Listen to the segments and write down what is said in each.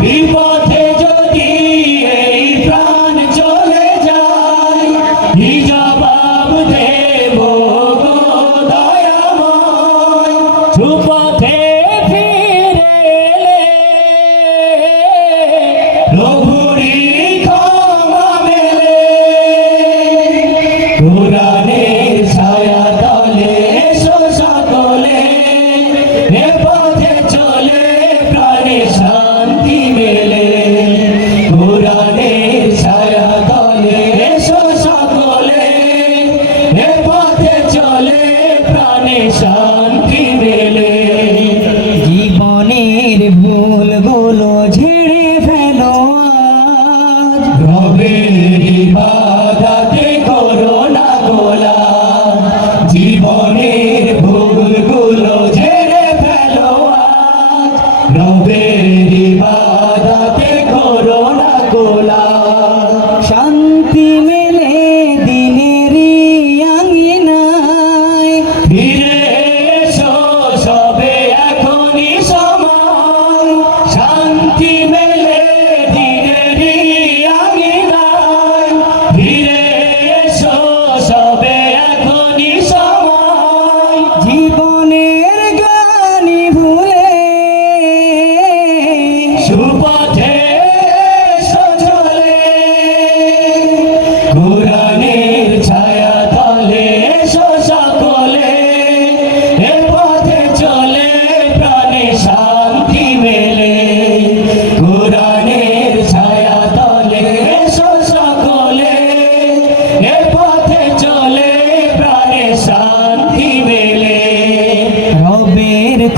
vivo. ফুলগুলো ঝেড়ে ফেলো রবের বাধাতে করো না গোলা জীবনে He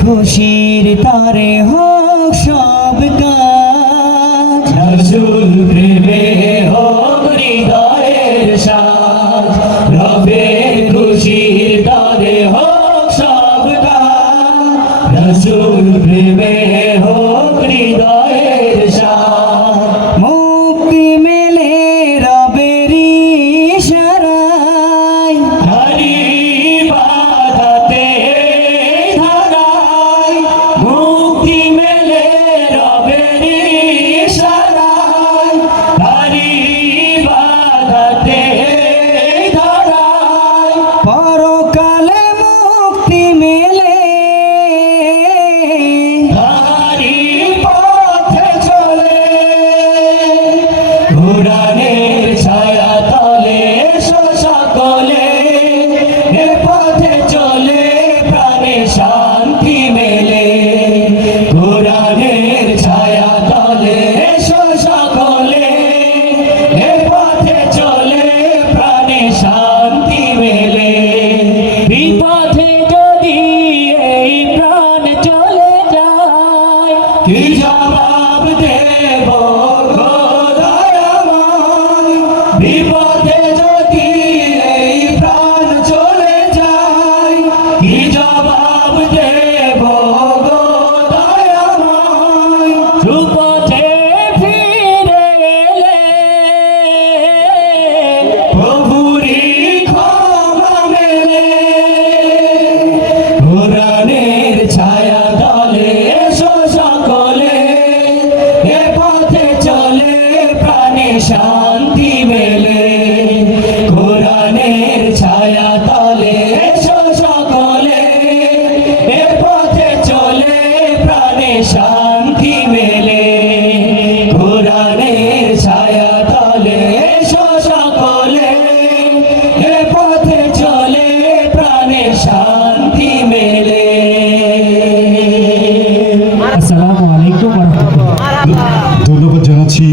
খুশির তারে হোক সব শান্তি মেলে। আসসালামু আলাইকুম ধন্যবাদ জানাচ্ছি।